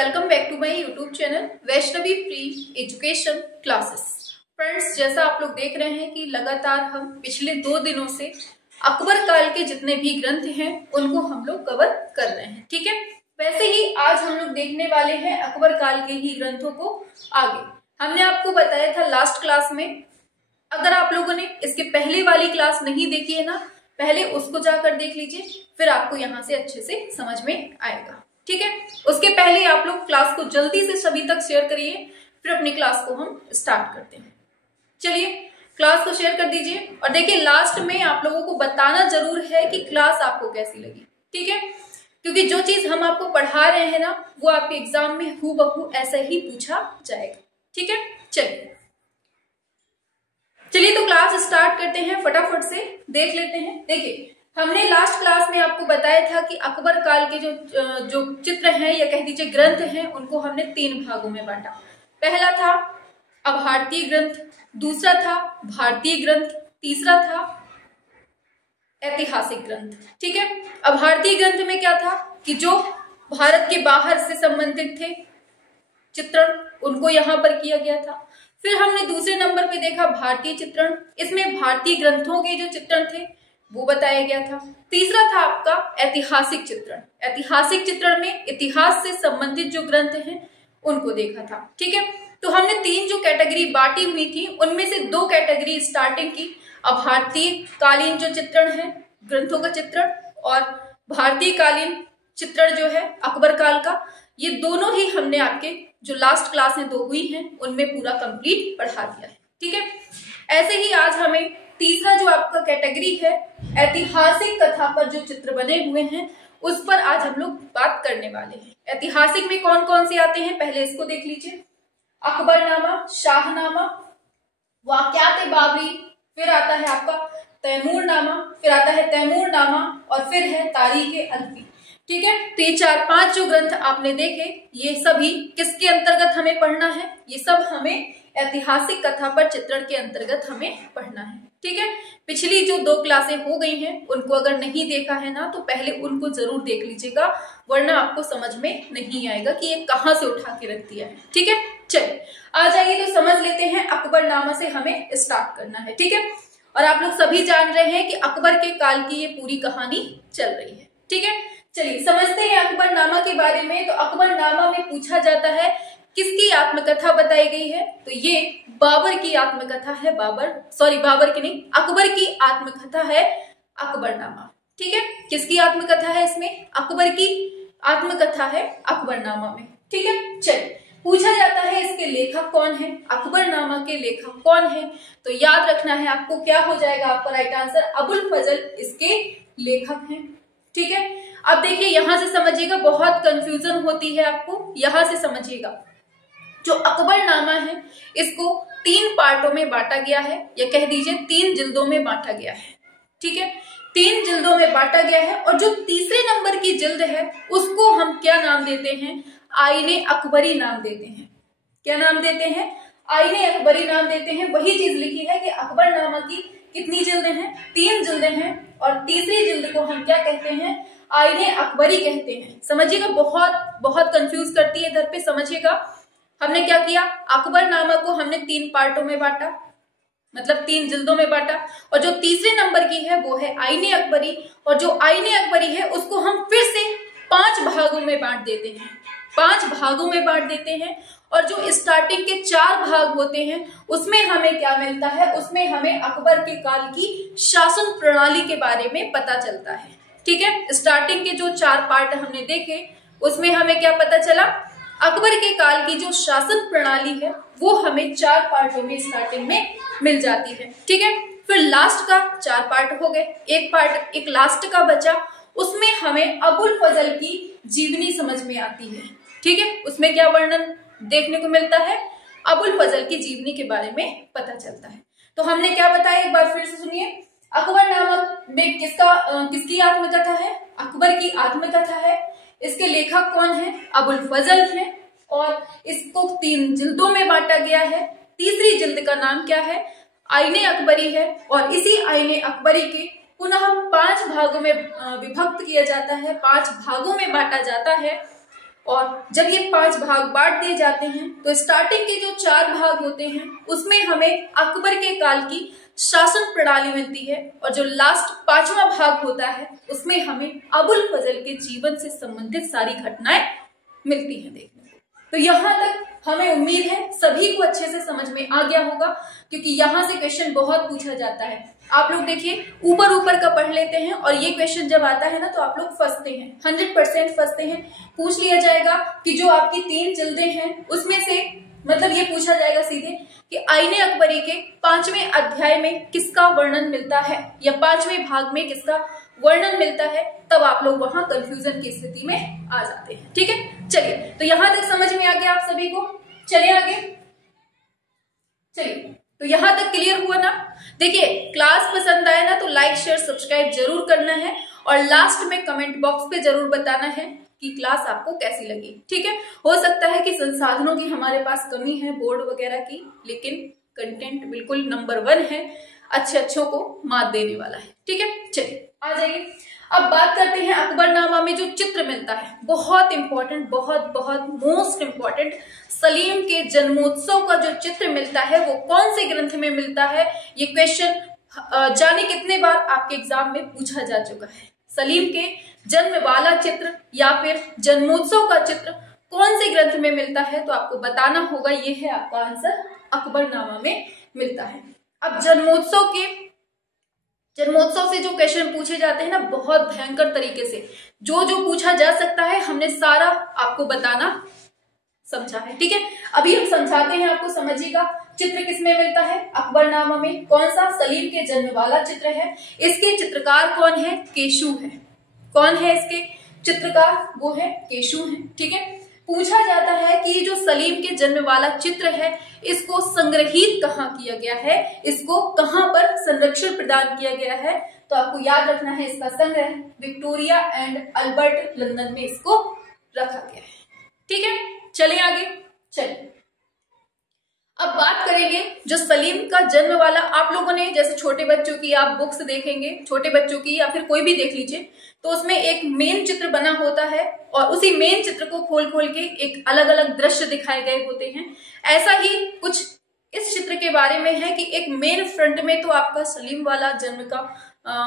Welcome back to my YouTube channel Vaishnavi free education classes. Friends, जैसा आप लोग देख रहे हैं कि लगातार हम पिछले 2 दिनों से अकबर काल के जितने भी ग्रंथ हैं उनको हम लोग कवर कर रहे हैं। ठीक है, वैसे ही आज हम लोग देखने वाले हैं अकबर काल के ही ग्रंथों को आगे। हमने आपको बताया था लास्ट क्लास में, अगर आप लोगों ने इसके पहले वाली क्लास नहीं देखी है ना, पहले उसको जाकर देख लीजिए, फिर आपको यहाँ से अच्छे से समझ में आएगा। ठीक है, उसके पहले आप लोग क्लास को जल्दी से सभी तक शेयर करिए, फिर अपनी क्लास को हम स्टार्ट करते हैं। चलिए क्लास को शेयर कर दीजिए और देखिए लास्ट में आप लोगों को बताना जरूर है कि क्लास आपको कैसी लगी। ठीक है, क्योंकि जो चीज हम आपको पढ़ा रहे हैं ना, वो आपके एग्जाम में हूबहू ऐसा ही पूछा जाएगा। ठीक है, चलिए तो क्लास स्टार्ट करते हैं, फटाफट से देख लेते हैं। देखिए हमने लास्ट क्लास में आपको बताया था कि अकबर काल के जो चित्र हैं या कह दीजिए ग्रंथ हैं, उनको हमने 3 भागों में बांटा। पहला था अभारतीय ग्रंथ, दूसरा था भारतीय ग्रंथ, तीसरा था ऐतिहासिक ग्रंथ। ठीक है, अभारतीय ग्रंथ में क्या था कि जो भारत के बाहर से संबंधित थे चित्रण, उनको यहाँ पर किया गया था। फिर हमने दूसरे नंबर पे देखा भारतीय चित्रण, इसमें भारतीय ग्रंथों के जो चित्रण थे वो बताया गया था। तीसरा था आपका ऐतिहासिक चित्रण, ऐतिहासिक चित्रण में इतिहास से संबंधित जो ग्रंथ हैं उनको देखा था। ठीक है, तो हमने 3 जो कैटेगरी बांटी हुई थी, उनमें से 2 कैटेगरी स्टार्टिंग की, अब भारतीय कालीन जो चित्रण है ग्रंथों का चित्रण और भारतीय कालीन चित्रण जो है अकबर काल का, ये दोनों ही हमने आपके जो लास्ट क्लास में 2 हुई हैं उनमें पूरा कंप्लीट पढ़ा दिया है। ठीक है, ऐसे ही आज हमें तीसरा जो आपका कैटेगरी है ऐतिहासिक कथा पर जो चित्र बने हुए हैं उस पर आज हम लोग बात करने वाले हैं। ऐतिहासिक में कौन कौन से आते हैं पहले इसको देख लीजिए। अकबरनामा, शाहनामा, वाक़यात बाबरी, फिर आता है आपका तैमूरनामा, फिर आता है तैमूरनामा और फिर है तारीख अल्फी। ठीक है, तो ये 4-5 जो ग्रंथ आपने देखे, ये सभी किसके अंतर्गत हमें पढ़ना है? ये सब हमें ऐतिहासिक कथा पर चित्रण के अंतर्गत हमें पढ़ना है। ठीक है, पिछली जो 2 क्लासें हो गई हैं उनको अगर नहीं देखा है ना, तो पहले उनको जरूर देख लीजिएगा, वरना आपको समझ में नहीं आएगा कि ये कहाँ से उठा के रख दिया है। ठीक है, चलिए आ जाइए तो समझ लेते हैं। अकबरनामा से हमें स्टार्ट करना है। ठीक है, और आप लोग सभी जान रहे हैं कि अकबर के काल की ये पूरी कहानी चल रही है। ठीक है, चलिए समझते हैं अकबरनामा के बारे में। तो अकबरनामा में पूछा जाता है किसकी आत्मकथा बताई गई है? तो ये बाबर की आत्मकथा है। बाबर की नहीं, अकबर की आत्मकथा है अकबरनामा। ठीक है, किसकी आत्मकथा है इसमें? अकबर की आत्मकथा है अकबरनामा में। ठीक है, चलिए पूछा जाता है इसके लेखक कौन है, अकबरनामा के लेखक कौन है? तो याद रखना है आपको, क्या हो जाएगा आपका राइट आंसर? अबुल फजल इसके लेखक हैं। ठीक है, अब देखिए यहां से समझिएगा, बहुत कंफ्यूजन होती है आपको, यहां से समझिएगा। जो अकबरनामा है इसको 3 पार्टों में बांटा गया है, या कह दीजिए 3 जिल्दों में बांटा गया है। ठीक है, 3 जिल्दों में बांटा गया है और जो तीसरे नंबर की जिल्द है उसको हम क्या नाम देते हैं? आईने अकबरी नाम देते हैं। क्या नाम देते हैं? आईने अकबरी नाम देते हैं। वही चीज लिखी है कि अकबरनामा की कितनी जिल्दें हैं? 3 जिल्दें हैं और तीसरी जिल्द को हम क्या कहते हैं? आईने अकबरी कहते हैं। समझिएगा, बहुत कंफ्यूज करती है इधर पे, समझिएगा। हमने क्या किया? अकबरनामा को हमने 3 पार्टों में बांटा, मतलब 3 जिल्दों में बांटा, और जो तीसरे नंबर की है वो है आईने अकबरी, और जो आईने अकबरी है उसको हम फिर से 5 भागों में बांट देते हैं। 5 भागों में बांट देते हैं और जो स्टार्टिंग के 4 भाग होते हैं उसमें हमें क्या मिलता है? उसमें हमें अकबर के काल की शासन प्रणाली के बारे में पता चलता है। ठीक है, स्टार्टिंग के जो 4 पार्ट हमने देखे उसमें हमें क्या पता चला? अकबर के काल की जो शासन प्रणाली है वो हमें 4 पार्टों में स्टार्टिंग में मिल जाती है। ठीक है, फिर लास्ट का 4 पार्ट हो गए, एक लास्ट का बचा, उसमें हमें अबुल फजल की जीवनी समझ में आती है। ठीक है, उसमें क्या वर्णन देखने को मिलता है? अबुल फजल की जीवनी के बारे में पता चलता है। तो हमने क्या बताया, एक बार फिर से सुनिए। अकबरनामा में किसकी आत्मकथा है? अकबर की आत्मकथा है। इसके लेखक कौन है? अबुल फजल है और इसको 3 जिल्दों में बांटा गया है। तीसरी जिल्द का नाम क्या है? आईने अकबरी है और इसी आईने अकबरी के पुनः 5 भागों में विभक्त किया जाता है, 5 भागों में बांटा जाता है। और जब ये 5 भाग बांट दिए जाते हैं तो स्टार्टिंग के जो 4 भाग होते हैं उसमें हमें अकबर के काल की शासन प्रणाली मिलती है, और जो लास्ट 5वां भाग होता है उसमें हमें अबुल फजल के जीवन से संबंधित सारी घटनाएं मिलती हैं देखने को। तो यहाँ तक हमें उम्मीद है सभी को अच्छे से समझ में आ गया होगा, क्योंकि यहाँ से क्वेश्चन बहुत पूछा जाता है। आप लोग देखिए ऊपर का पढ़ लेते हैं और ये क्वेश्चन जब आता है ना तो आप लोग फंसते हैं, 100% फंसते हैं। पूछ लिया जाएगा कि जो आपकी 3 जिल्दें हैं उसमें से मतलब ये पूछा जाएगा सीधे कि आईने अकबरी के 5वें अध्याय में किसका वर्णन मिलता है या 5वें भाग में किसका वर्णन मिलता है, तब आप लोग वहां कंफ्यूजन की स्थिति में आ जाते हैं। ठीक है, चलिए तो यहां तक समझ में आ गया आप सभी को। चलिए आगे, चलिए तो यहां तक क्लियर हुआ ना। देखिए क्लास पसंद आए ना तो लाइक शेयर सब्सक्राइब जरूर करना है, और लास्ट में कमेंट बॉक्स पे जरूर बताना है कि क्लास आपको कैसी लगी। ठीक है, हो सकता है कि संसाधनों की हमारे पास कमी है बोर्ड वगैरह की, लेकिन कंटेंट बिल्कुल नंबर 1 है, अच्छों को मात देने वाला है। ठीक है, चलिए आ जाइए। अब बात करते हैं अकबरनामा में जो चित्र मिलता है, बहुत इंपॉर्टेंट, बहुत मोस्ट इंपॉर्टेंट। सलीम के जन्मोत्सव का जो चित्र मिलता है वो कौन से ग्रंथ में मिलता है, ये क्वेश्चन जाने कितने बार आपके एग्जाम में पूछा जा चुका है। सलीम के जन्म वाला चित्र या फिर जन्मोत्सव का चित्र कौन से ग्रंथ में मिलता है, तो आपको बताना होगा। ये है आपका आंसर, अकबरनामा में मिलता है। अब जन्मोत्सव से जो क्वेश्चन पूछे जाते हैं ना, बहुत भयंकर तरीके से जो पूछा जा सकता है हमने सारा आपको बताना समझा है। ठीक है, अभी हम समझाते हैं आपको, समझिएगा। चित्र किसमें मिलता है, अकबरनामा में। कौन सा, सलीम के जन्म वाला चित्र है। इसके चित्रकार कौन है, केशु है। कौन है इसके चित्रकार, वो है केशु है। ठीक है, पूछा जाता है कि ये जो सलीम के जन्म वाला चित्र है इसको संग्रहित कहाँ किया गया है, इसको कहाँ पर संरक्षण प्रदान किया गया है, तो आपको याद रखना है इसका संग्रह विक्टोरिया एंड अल्बर्ट लंदन में इसको रखा गया है। ठीक है, चले आगे। चलिए अब बात करेंगे जो सलीम का जन्म वाला, आप लोगों ने जैसे छोटे बच्चों की आप बुक्स देखेंगे, छोटे बच्चों की या फिर कोई भी देख लीजिए, तो उसमें एक मेन चित्र बना होता है और उसी मेन चित्र को खोल के एक अलग अलग दृश्य दिखाए गए होते हैं। ऐसा ही कुछ इस चित्र के बारे में है कि एक मेन फ्रंट में तो आपका सलीम वाला जन्म का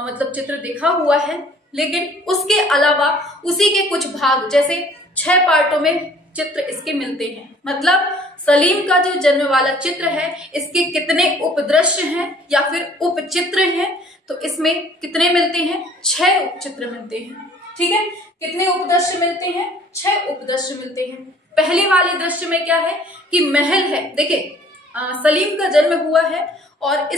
मतलब चित्र दिखा हुआ है, लेकिन उसके अलावा उसी के कुछ भाग जैसे 6 पार्टों में चित्र इसके मिलते हैं। मतलब सलीम का जो जन्म वाला चित्र है इसके कितने उपदृश्य हैं या फिर उपचित्र हैं, तो इसमें कितने मिलते हैं, 6 उपचित्र मिलते हैं। ठीक है, कितने उपदृश्य मिलते हैं, 6 उपदृश्य मिलते हैं। पहले वाले दृश्य में क्या है कि महल है। देखिए सलीम का जन्म हुआ है और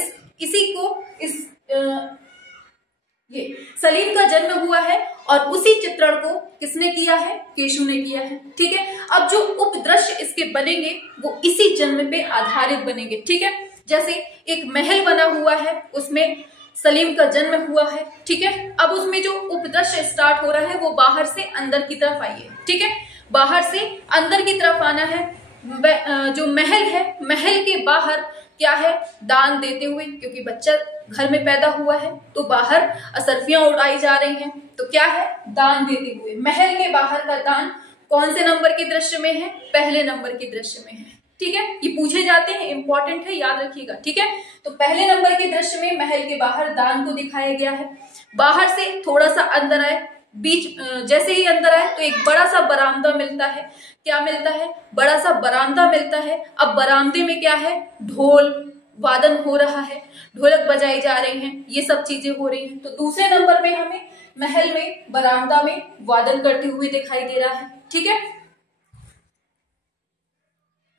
ये सलीम का जन्म हुआ है और उसी चित्रण को किसने किया है, केशु ने किया है। ठीक है, अब जो उपदृश्य इसके बनेंगे वो इसी जन्म पे आधारित बनेंगे। ठीक है, जैसे एक महल बना हुआ है उसमें सलीम का जन्म हुआ है। ठीक है, अब उसमें जो उपदृश्य स्टार्ट हो रहा है वो बाहर से अंदर की तरफ आइए। ठीक है, बाहर से अंदर की तरफ आना है। जो महल है, महल के बाहर क्या है, दान देते हुए, क्योंकि बच्चा घर में पैदा हुआ है तो बाहर असरफियां उड़ाई जा रही हैं, तो क्या है, दान देते हुए। महल के बाहर का दान कौन से नंबर के दृश्य में है, पहले नंबर के दृश्य में है। ठीक है, ये पूछे जाते हैं, इंपॉर्टेंट है, याद रखिएगा। ठीक है, तो पहले नंबर के दृश्य में महल के बाहर दान को दिखाया गया है। बाहर से थोड़ा सा अंदर आए, बीच जैसे ही अंदर आए तो एक बड़ा सा बरामदा मिलता है। क्या मिलता है, बड़ा सा बरामदा मिलता है। अब बरामदे में क्या है, ढोल वादन हो रहा है, ढोलक बजाई जा रही हैं, ये सब चीजें हो रही हैं। तो दूसरे नंबर में हमें महल में बरामदा में वादन करते हुए दिखाई दे रहा है। ठीक है,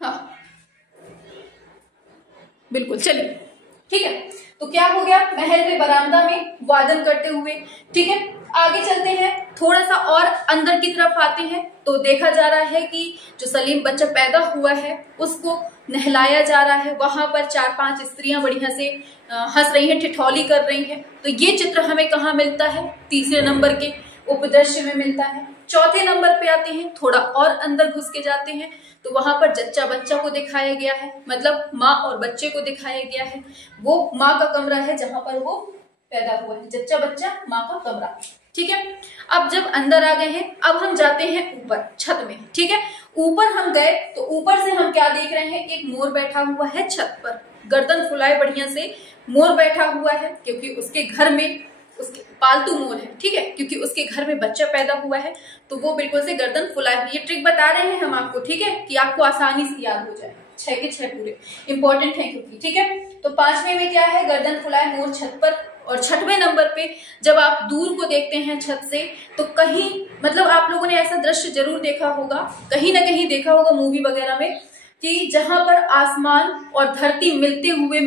हाँ बिल्कुल, चलिए ठीक है, तो क्या हो गया, महल में बरामदा में वादन करते हुए। ठीक है, आगे चलते हैं, थोड़ा सा और अंदर की तरफ आते हैं तो देखा जा रहा है कि जो सलीम बच्चा पैदा हुआ है उसको नहलाया जा रहा है। वहां पर 4-5 स्त्रियां बढ़िया से हंस रही हैं, ठिठौली कर रही हैं। तो ये चित्र हमें कहाँ मिलता है, तीसरे नंबर के उपदृश्य में मिलता है। चौथे नंबर पे आते हैं, थोड़ा और अंदर घुस के जाते हैं तो वहां पर जच्चा बच्चा को दिखाया गया है, मतलब माँ और बच्चे को दिखाया गया है। वो माँ का कमरा है जहां पर वो पैदा हुआ है, जच्चा बच्चा माँ का कमरा। ठीक है। अब जब अंदर आ गए हैं, अब हम जाते हैं ऊपर छत में, ठीक है। ऊपर हम गए तो ऊपर से हम क्या देख रहे हैं, एक मोर बैठा हुआ है छत पर, गर्दन फुलाए बढ़िया से मोर बैठा हुआ है, क्योंकि उसके घर में, उसके पालतू मोर है, ठीक है, क्योंकि उसके घर में बच्चा पैदा हुआ है, तो वो बिल्कुल से गर्दन फुलाए हुए। ये ट्रिक बता रहे हैं हम आपको, ठीक है, कि आपको आसानी से याद हो जाए। 6 के 6 पूरे इंपॉर्टेंट है क्योंकि, ठीक है। तो 5वें में क्या है, गर्दन फुलाए मोर छत पर। और 6वें नंबर पे जब आप दूर को देखते हैं छत से, तो कहीं, मतलब आप लोगों ने ऐसा दृश्य जरूर देखा होगा, कहीं ना कहीं देखा होगा मूवी वगैरह में, कि जहां पर आसमान और धरती मिलते हुए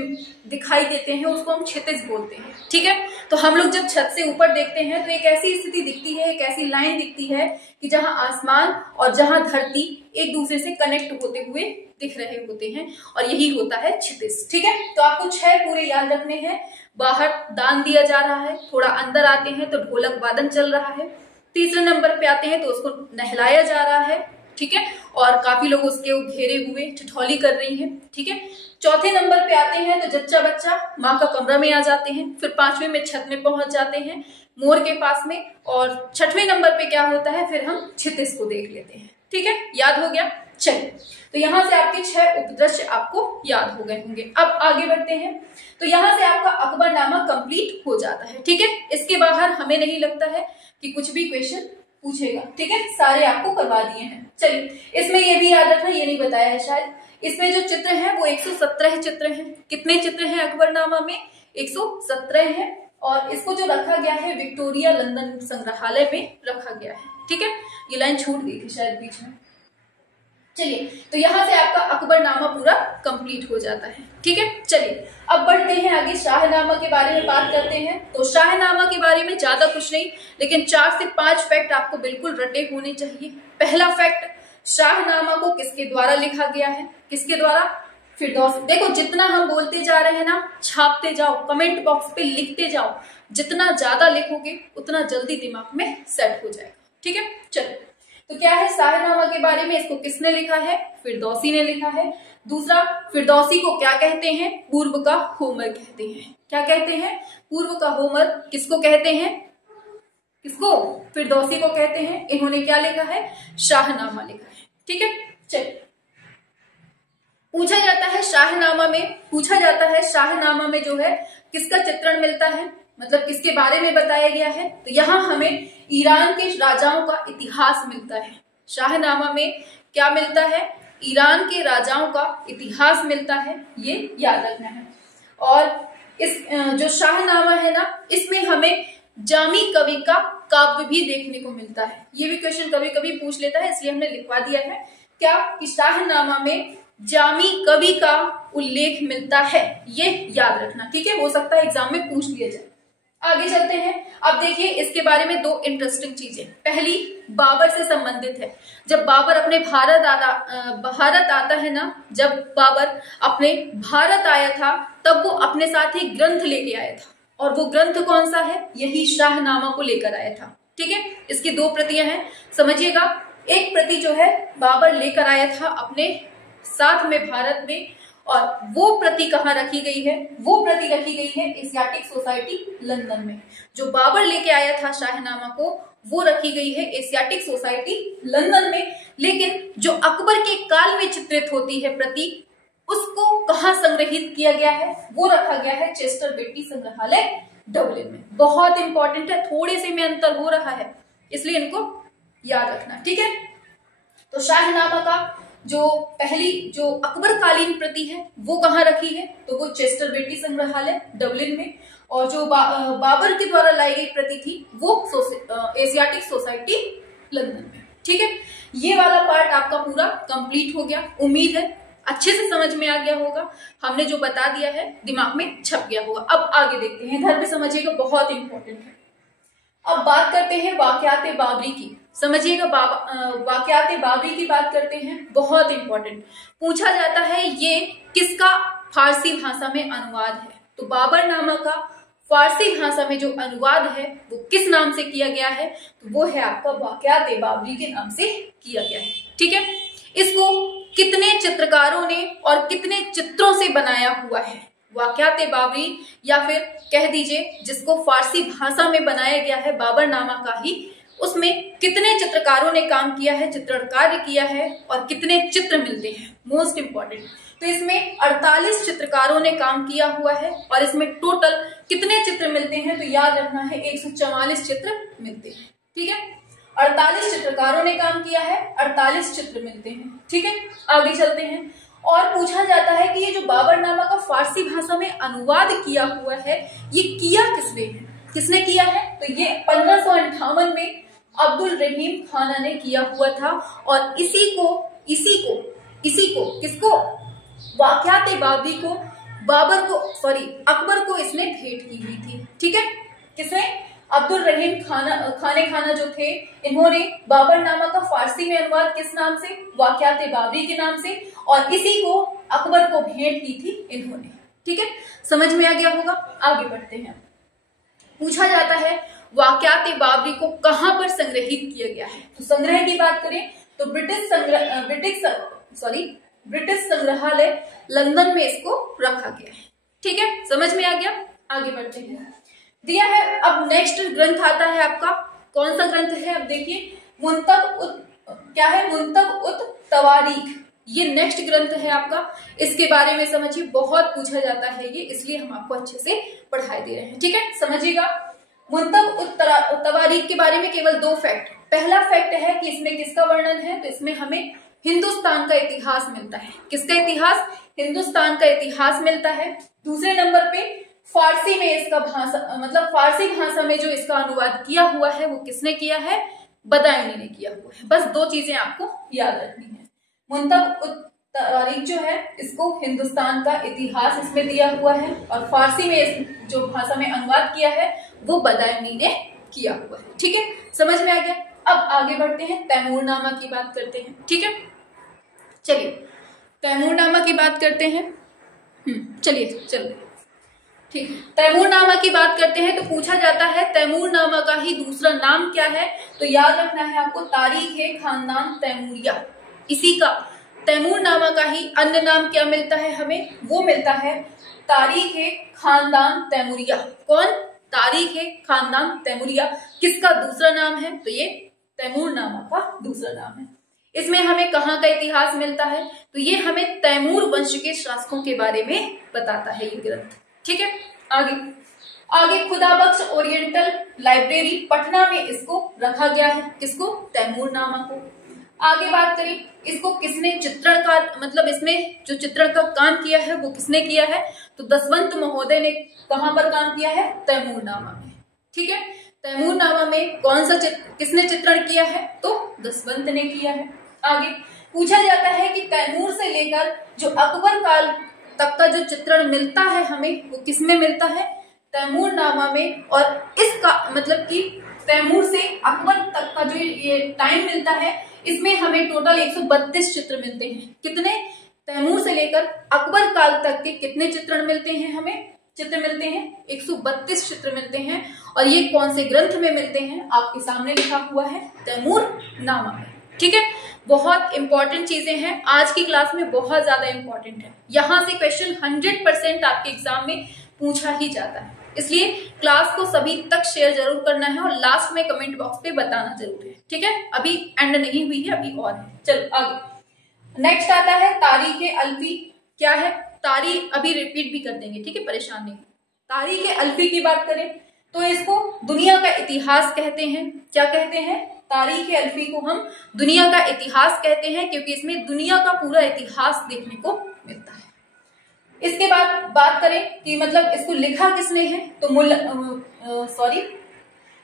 दिखाई देते हैं, उसको हम क्षितिज बोलते हैं, ठीक है। तो हम लोग जब छत से ऊपर देखते हैं तो एक ऐसी स्थिति दिखती है, एक ऐसी लाइन दिखती है कि जहां आसमान और जहां धरती एक दूसरे से कनेक्ट होते हुए दिख रहे होते हैं, और यही होता है क्षितिज, ठीक है। तो आपको 6 पूरे याद रखने हैं। बाहर दान दिया जा रहा है, थोड़ा अंदर आते हैं तो ढोलक वादन चल रहा है। 3रे नंबर पे आते हैं तो उसको नहलाया जा रहा है, ठीक है, और काफी लोग उसके घेरे हुए ठिठौली कर रही हैं, ठीक है। 4थे नंबर पे आते हैं तो जच्चा बच्चा माँ का कमरा में आ जाते हैं। फिर 5वें में छत में पहुंच जाते हैं मोर के पास में, और 6वें नंबर पे क्या होता है, फिर हम क्षितिज को देख लेते हैं, ठीक है। याद हो गया? चलिए, तो यहाँ से आपके 6 उपदृश्य आपको याद हो गए होंगे। अब आगे बढ़ते हैं, तो यहाँ से आपका अकबरनामा कंप्लीट हो जाता है, ठीक है। इसके बाहर हमें नहीं लगता है कि कुछ भी क्वेश्चन पूछेगा, ठीक है, सारे आपको करवा दिए हैं। चलिए, इसमें ये भी याद रखना, ये नहीं बताया है शायद, इसमें जो चित्र हैं वो 117 चित्र हैं। कितने चित्र हैं अकबरनामा में? 117 हैं, और इसको जो रखा गया है विक्टोरिया लंदन संग्रहालय में रखा गया है, ठीक है। ये लाइन छूट गई थी शायद बीच में। चलिए, तो यहाँ से आपका अकबरनामा पूरा कंप्लीट हो जाता है, ठीक है। चलिए, अब बढ़ते हैं आगे, शाहनामा के बारे में बात करते हैं। तो शाहनामा के बारे में ज्यादा कुछ नहीं, लेकिन 4 से 5 फैक्ट आपको बिल्कुल रटे होने चाहिए। पहला फैक्ट, शाहनामा को किसके द्वारा लिखा गया है? किसके द्वारा? फिरदौसी। देखो, जितना हम बोलते जा रहे हैं ना, छापते जाओ, कमेंट बॉक्स पे लिखते जाओ, जितना ज्यादा लिखोगे उतना जल्दी दिमाग में सेट हो जाएगा, ठीक है। चलो, तो क्या है शाहनामा के बारे में, इसको किसने लिखा है? फिरदौसी ने लिखा है। दूसरा, फिरदौसी को क्या कहते हैं? पूर्व का होमर कहते हैं। क्या कहते हैं? पूर्व का होमर। किसको कहते हैं? किसको? फिरदौसी को कहते हैं। इन्होंने क्या लिखा है? शाहनामा लिखा है, ठीक है। चलिए, पूछा जाता है शाहनामा में जो है किसका चित्रण मिलता है, मतलब किसके बारे में बताया गया है? तो यहाँ हमें ईरान के राजाओं का इतिहास मिलता है। शाहनामा में क्या मिलता है? ईरान के राजाओं का इतिहास मिलता है, ये याद रखना है। और इस जो शाहनामा है ना, इसमें हमें जामी कवि का काव्य भी देखने को मिलता है। ये भी क्वेश्चन कभी कभी पूछ लेता है, इसलिए हमने लिखवा दिया है क्या, कि शाहनामा में जामी कवि का उल्लेख मिलता है, ये याद रखना, ठीक है। हो सकता है एग्जाम में पूछ लिया जाए। आगे चलते हैं। अब देखिए, इसके बारे में 2 इंटरेस्टिंग चीजें। पहली, बाबर से संबंधित है। जब बाबर अपने भारत आता है ना, जब बाबर अपने भारत आया था, तब वो अपने साथ एक ग्रंथ लेके आया था, और वो ग्रंथ कौन सा है? यही शाहनामा को लेकर आया था, ठीक है। इसकी 2 प्रतियां हैं, समझिएगा। एक प्रति जो है बाबर लेकर आया था अपने साथ में भारत में, और वो प्रति कहाँ रखी गई है? वो प्रति रखी गई है एशियाटिक सोसाइटी लंदन में। जो बाबर लेके आया था शाहनामा को, वो रखी गई है एशियाटिक सोसाइटी लंदन में। लेकिन जो अकबर के काल में चित्रित होती है प्रति, उसको कहाँ संग्रहित किया गया है? वो रखा गया है चेस्टर बेटी संग्रहालय डबलिन में। बहुत इंपॉर्टेंट है, थोड़े से में अंतर हो रहा है, इसलिए इनको याद रखना, ठीक है। तो शाहनामा का जो पहली जो अकबरकालीन प्रति है वो कहाँ रखी है? तो वो चेस्टर बेटी संग्रहालय डबलिन में। और जो बाबर के द्वारा लाई गई प्रति थी वो एशियाटिक सोसाइटी लंदन में, ठीक है। ये वाला पार्ट आपका पूरा कंप्लीट हो गया। उम्मीद है अच्छे से समझ में आ गया होगा, हमने जो बता दिया है दिमाग में छप गया होगा। अब आगे देखते हैं, इधर भी समझिएगा, बहुत इंपॉर्टेंट है। अब बात करते हैं वाक़यात बाबरी की। समझिएगा, वाक़यात बाबरी की बात करते हैं, बहुत इंपॉर्टेंट। पूछा जाता है ये किसका फारसी भाषा में अनुवाद है? तो बाबरनामा का फारसी भाषा में जो अनुवाद है वो किस नाम से किया गया है? तो वो है आपका वाक़यात बाबरी के नाम से किया गया है, ठीक है। इसको कितने चित्रकारों ने और कितने चित्रों से बनाया हुआ है? वाक़यात बाबरी, या फिर कह दीजिए जिसको फारसी भाषा में बनाया गया है बाबरनामा का ही, उसमें कितने चित्रकारों ने काम किया है, चित्रण कार्य किया है और कितने चित्र मिलते हैं, मोस्ट इंपॉर्टेंट। तो इसमें 48 चित्रकारों ने काम किया हुआ है और इसमें टोटल कितने चित्र मिलते हैं, तो याद रखना है 144 चित्र मिलते हैं। ठीक है, 48 चित्रकारों ने काम किया है, 48 चित्र मिलते हैं। ठीक है, आगे चलते हैं। और पूछा जाता है कि ये जो बाबरनामा का फारसी भाषा में अनुवाद किया हुआ है, ये किया किसने है, किसने किया है, तो ये 1558 में अब्दुल रहीम खाना ने किया हुआ था। और इसी को किसको, वाक़यात बाबरी को, अकबर को इसने भेंट की हुई थी। ठीक है, किसने, अब्दुल रहीम खाना जो थे, इन्होंने बाबरनामा का फारसी में अनुवाद किस नाम से, वाक़यात बाबरी के नाम से, और इसी को अकबर को भेंट की थी इन्होंने। ठीक है, समझ में आ गया होगा। आगे बढ़ते हैं। पूछा जाता है वाक़यात बाबरी को कहां पर संग्रहित किया गया है, तो संग्रह की बात करें तो ब्रिटिश संग्रहालय लंदन में इसको रखा गया है। ठीक है, समझ में आ गया। आगे बढ़ते हैं। दिया है, अब नेक्स्ट ग्रंथ आता है आपका, कौन सा ग्रंथ है, अब देखिए, मुंतब उत तवारीख, ये नेक्स्ट ग्रंथ है आपका। इसके बारे में समझिए, बहुत पूछा जाता है ये, इसलिए हम आपको अच्छे से पढ़ाई दे रहे हैं। ठीक है, समझिएगा। मुंतब उत तवारीख के बारे में केवल 2 फैक्ट। पहला फैक्ट है कि इसमें किसका वर्णन है, तो इसमें हमें हिंदुस्तान का इतिहास मिलता है। किसका इतिहास, हिंदुस्तान का इतिहास मिलता है। दूसरे नंबर पे फारसी में इसका भाषा, मतलब फारसी भाषा में जो इसका अनुवाद किया हुआ है वो किसने किया है, बदायूनी ने किया हुआ है। बस 2 चीजें आपको याद रखनी है। मुंतब उत तवारीख जो है, इसको हिंदुस्तान का इतिहास इसमें दिया हुआ है, और फारसी में जो भाषा में अनुवाद किया है वो बदायूनी ने किया हुआ है। ठीक है, समझ में आ गया। अब आगे बढ़ते हैं, तैमूरनामा की बात करते हैं। ठीक है, चलिए तैमूरनामा की बात करते हैं। चलिए ठीक, तैमूरनामा की बात करते हैं। तो पूछा जाता है तैमूरनामा का ही दूसरा नाम क्या है, तो याद रखना है आपको, तारीख-ए-खानदान तैमूरिया। इसी का तैमूरनामा का ही अन्य नाम क्या मिलता है हमें, वो मिलता है तारीख-ए-खानदान तैमूरिया। कौन, तारीख-ए-खानदान तैमूरिया किसका दूसरा नाम है, तो ये तैमूरनामा का दूसरा नाम है। इसमें हमें कहाँ का इतिहास मिलता है, तो ये हमें तैमूर वंश के शासकों के बारे में बताता है ये ग्रंथ। ठीक है, आगे खुदाबख्श ओरिएंटल लाइब्रेरी पटना में इसको रखा गया है, किसको, तैमूरनामा को। आगे बात करें, इसको किसने चित्रण का, मतलब इसमें जो चित्रण का काम किया है वो किसने किया है, तो दसवंत महोदय ने कहां पर काम किया है, तैमूरनामा में। ठीक है, तैमूरनामा में कौन सा किसने चित्रण किया है, तो दसवंत ने किया है। आगे पूछा जाता है कि तैमूर से लेकर जो अकबर काल तक का जो चित्रण मिलता है हमें, वो किसमें मिलता है, तैमूरनामा में। और इसका मतलब कि तैमूर से अकबर तक का जो ये टाइम मिलता है, इसमें हमें टोटल 132 चित्र मिलते हैं। कितने, तैमूर से लेकर अकबर काल तक के कितने चित्रण मिलते हैं, हमें चित्र मिलते हैं 132 चित्र मिलते हैं। और ये कौन से ग्रंथ में मिलते हैं, आपके सामने लिखा हुआ है, तैमूरनामा में। ठीक है, बहुत इंपॉर्टेंट चीजें हैं, आज की क्लास में बहुत ज्यादा इंपॉर्टेंट है। यहां से क्वेश्चन 100% आपके एग्जाम में पूछा ही जाता है, इसलिए क्लास को सभी तक शेयर जरूर करना है और लास्ट में कमेंट बॉक्स पे बताना जरूर है। ठीक है, अभी एंड नहीं हुई है, अभी और है। चलो आगे नेक्स्ट आता है तारीख-ए-अल्फी। क्या है, तारीख अभी रिपीट भी कर देंगे, ठीक है, परेशान नहीं। तारीख-ए-अल्फी की बात करें तो इसको दुनिया का इतिहास कहते हैं। क्या कहते हैं, तारीख-ए-अल्फी को हम दुनिया का इतिहास कहते हैं, क्योंकि इसमें दुनिया का पूरा इतिहास देखने को मिलता है। इसके बाद बात करें कि मतलब इसको लिखा किसने है, तो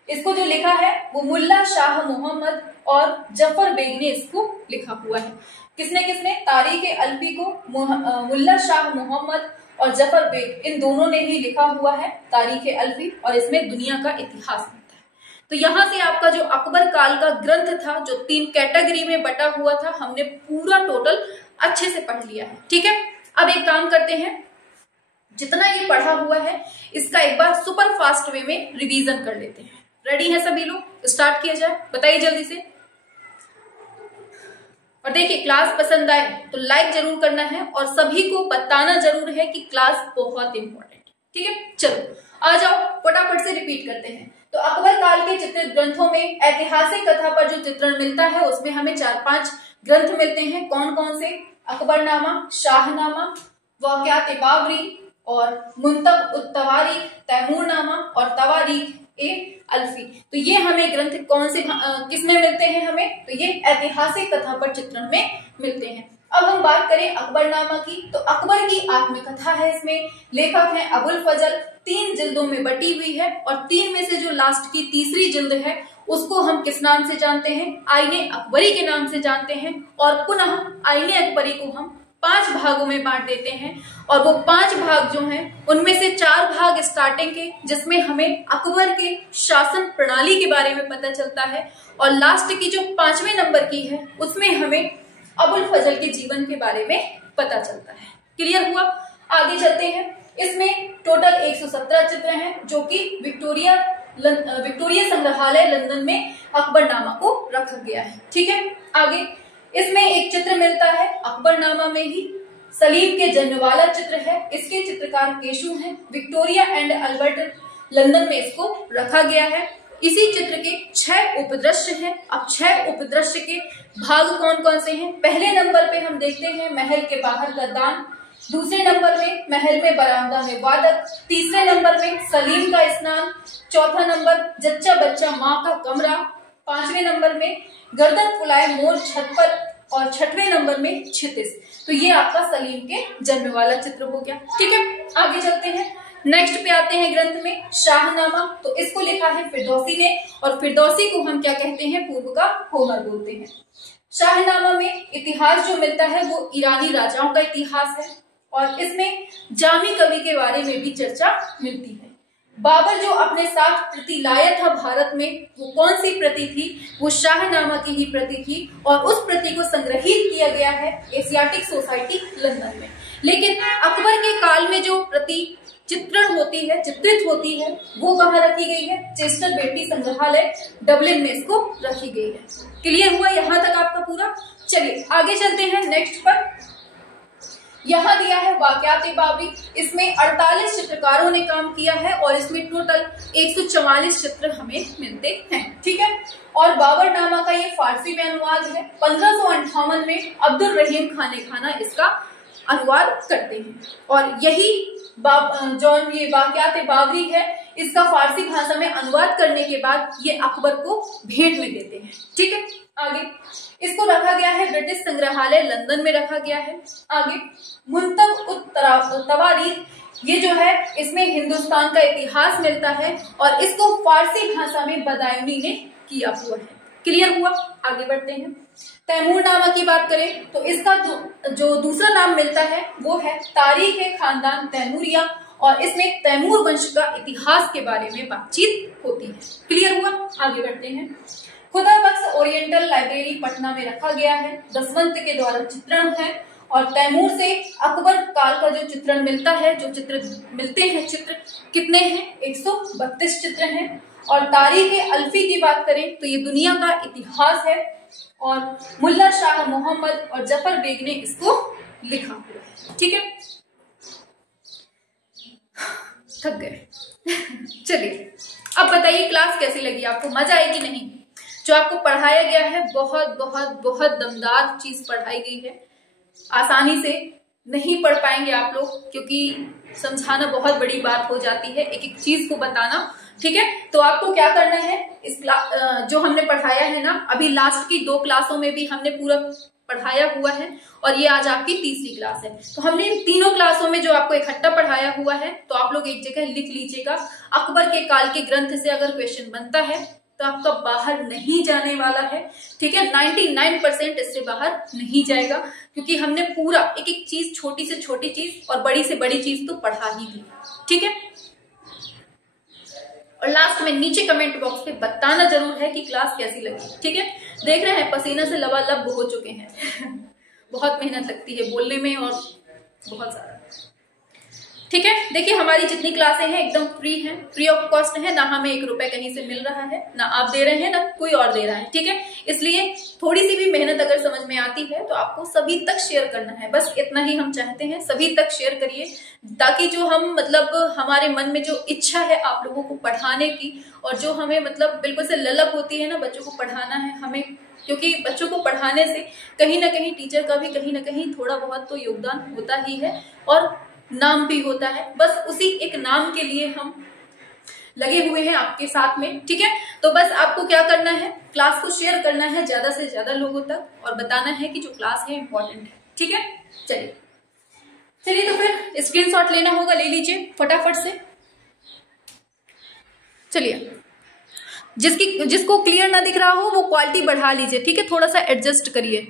इसको जो लिखा है वो मुल्ला शाह मोहम्मद और जफर बेग ने इसको लिखा हुआ है। किसने, तारीख-ए-अल्फी को मुल्ला शाह मोहम्मद और जफर बेग, इन दोनों ने ही लिखा हुआ है तारीख-ए-अल्फी, और इसमें दुनिया का इतिहास मिलता है। तो यहां से आपका जो अकबर काल का ग्रंथ था, जो 3 कैटेगरी में बटा हुआ था, हमने पूरा टोटल अच्छे से पढ़ लिया है। ठीक है, अब एक काम करते हैं, जितना ये पढ़ा हुआ है इसका एक बार सुपर फास्ट वे में रिवीजन कर लेते हैं। रेडी है सभी लोग, स्टार्ट किया जाए, बताइए जल्दी से। और देखिए क्लास पसंद आए तो लाइक जरूर करना है और सभी को बताना जरूर है कि क्लास बहुत इंपॉर्टेंट है। ठीक है, चलो आ जाओ फटाफट से रिपीट करते हैं। तो अकबर काल के चित्रित ग्रंथों में ऐतिहासिक कथा पर जो चित्रण मिलता है उसमें हमें 4-5 ग्रंथ मिलते हैं। कौन कौन से? अकबरनामा, शाहनामा, वाक़यात बाबरी और मुंतब उत तवारीख, तैमूरनामा और तवारीख ए अल्फी। तो ये हमें ग्रंथ कौन से किसमें मिलते हैं? हमें तो ये ऐतिहासिक कथा पर चित्रण में मिलते हैं। अब हम बात करें अकबरनामा की, तो अकबर की आत्मकथा है। इसमें लेखक है अबुल फजल, 3 जिल्दों में बटी हुई है और 3 में से जो लास्ट की तीसरी जिल्द है उसको हम किस नाम से जानते हैं? आईने अकबरी के नाम से जानते हैं। और पुनः आईने अकबरी को हम 5 भागों में बांट देते हैं और वो 5 भाग जो हैं उनमें से 4 भाग स्टार्टिंग के जिसमें हमें अकबर के शासन प्रणाली के बारे में पता चलता है और लास्ट की जो 5वें नंबर की है उसमें हमें अबुल फजल के जीवन के बारे में पता चलता है। क्लियर हुआ? आगे चलते हैं। इसमें टोटल 117 चित्र हैं जो कि विक्टोरिया संग्रहालय लंदन में अकबरनामा को रखा गया है। ठीक है, आगे इसमें एक चित्र मिलता है अकबरनामा में ही, सलीम के जन्म वाला चित्र है। इसके चित्रकार केशु हैं। विक्टोरिया एंड अल्बर्ट लंदन में इसको रखा गया है। इसी चित्र के 6 उपदृश्य हैं। अब 6 उपदृश्य के भाग कौन कौन से हैं? पहले नंबर पे हम देखते हैं महल के बाहर का दान, दूसरे नंबर में महल में बरामदा में वादक, तीसरे नंबर में सलीम का स्नान, चौथा नंबर जच्चा बच्चा माँ का कमरा, 5वें नंबर में गर्दन फुलाए मोर छत पर और 6वें नंबर में क्षितिज। तो ये आपका सलीम के जन्म वाला चित्र हो गया। ठीक है, आगे चलते हैं। नेक्स्ट पे आते हैं ग्रंथ में शाहनामा। तो इसको लिखा है फिरदौसी ने और फिरदौसी को हम क्या कहते हैं? पूर्व का होमर बोलते हैं। शाहनामा में इतिहास जो मिलता है वो ईरानी राजाओं का इतिहास है और इसमें जामी कवि के बारे में भी चर्चा मिलती है। बाबर जो अपने साथ प्रति लाया था भारत में, वो कौन सी प्रति थी? वो शाहनामा की ही प्रति थी और उस प्रति को संग्रहित किया गया है एशियाटिक सोसाइटी लंदन में। लेकिन अकबर के काल में जो प्रति चित्रण होती है, चित्रित होती है, वो कहाँ रखी गई है? चेस्टर बेटी संग्रहालय डबलिन में इसको रखी गई है। क्लियर हुआ यहाँ तक आपका पूरा? चलिए आगे चलते हैं नेक्स्ट पर। यहाँ दिया है वाक़यात बाबरी। इसमें 48 चित्रकारों ने काम किया है और इसमें टोटल 144 चित्र हमें मिलते हैं। ठीक है, और बाबरनामा का ये फारसी में अनुवाद है। 1558 में अब्दुल रहीम खाने खाना इसका अनुवाद करते हैं और यही जो ये वाक़यात बाबरी है इसका फारसी भाषा में अनुवाद करने के बाद ये अकबर को भेंट में देते हैं। ठीक है, आगे इसको रखा गया है ब्रिटिश संग्रहालय लंदन में रखा गया है। आगे मुंतब उत तवारीख, ये जो है इसमें हिंदुस्तान का इतिहास मिलता है और इसको फारसी भाषा में बदायूनी ने किया हुआ है। क्लियर हुआ? आगे बढ़ते हैं। तैमूरनामा की बात करें तो इसका जो दूसरा नाम मिलता है वो है तारीख खानदान तैमूरिया और इसमें तैमूर वंश का इतिहास के बारे में बातचीत होती है। क्लियर हुआ? आगे बढ़ते हैं। खुदा बख्श ओरिएंटल लाइब्रेरी पटना में रखा गया है। दसवंत के द्वारा चित्रण है और तैमूर से अकबर काल का जो चित्रण मिलता है, जो चित्र मिलते हैं, चित्र कितने हैं? 132 चित्र हैं। और तारीख अल्फी की बात करें तो ये दुनिया का इतिहास है और मुल्ला शाह मोहम्मद और जफर बेग ने इसको लिखा हुआ है। ठीक है, थक गए। चलिए अब बताइए क्लास कैसी लगी आपको? मजा आई कि नहीं? जो आपको पढ़ाया गया है बहुत बहुत बहुत दमदार चीज पढ़ाई गई है। आसानी से नहीं पढ़ पाएंगे आप लोग क्योंकि समझाना बहुत बड़ी बात हो जाती है, एक एक चीज को बताना। ठीक है, तो आपको क्या करना है, इस जो हमने पढ़ाया है ना, अभी लास्ट की 2 क्लासों में भी हमने पूरा पढ़ाया हुआ है और ये आज आपकी तीसरी क्लास है। तो हमने इन तीनों क्लासों में जो आपको इकट्ठा पढ़ाया हुआ है तो आप लोग एक जगह लिख लीजिएगा। अकबर के काल के ग्रंथ से अगर क्वेश्चन बनता है तो आपका बाहर नहीं जाने वाला है। ठीक है, 99% इससे बाहर नहीं जाएगा क्योंकि हमने पूरा एक एक चीज, छोटी से छोटी चीज और बड़ी से बड़ी चीज तो पढ़ा ही दी। ठीक है, और लास्ट में नीचे कमेंट बॉक्स पे बताना जरूर है कि क्लास कैसी लगी। ठीक है, देख रहे हैं पसीना से लबालब हो चुके हैं बहुत मेहनत लगती है बोलने में और बहुत ज्यादा। ठीक है। देखिए हमारी जितनी क्लासें हैं एकदम फ्री हैं, फ्री ऑफ कॉस्ट है, ना हमें 1 रुपए कहीं से मिल रहा है, ना आप दे रहे हैं ना कोई और दे रहा है, ठीक है। इसलिए थोड़ी सी भी मेहनत अगर समझ में आती है तो आपको सभी तक शेयर करना है, बस इतना ही हम चाहते हैं, सभी तक शेयर करिए ताकि जो हम मतलब हमारे मन में जो इच्छा है आप लोगों को पढ़ाने की, और जो हमें मतलब बिल्कुल से ललक होती है ना बच्चों को पढ़ाना है हमें, क्योंकि बच्चों को पढ़ाने से कहीं ना कहीं टीचर का भी कहीं ना कहीं थोड़ा बहुत तो योगदान होता ही है और नाम भी होता है। बस उसी एक नाम के लिए हम लगे हुए हैं आपके साथ में, ठीक है। तो बस आपको क्या करना है, क्लास को शेयर करना है ज्यादा से ज्यादा लोगों तक और बताना है कि जो क्लास है इंपॉर्टेंट है, ठीक है। चलिए तो फिर स्क्रीनशॉट लेना होगा, ले लीजिए फटाफट से। चलिए जिसको क्लियर ना दिख रहा हो वो क्वालिटी बढ़ा लीजिए, ठीक है, थोड़ा सा एडजस्ट करिए।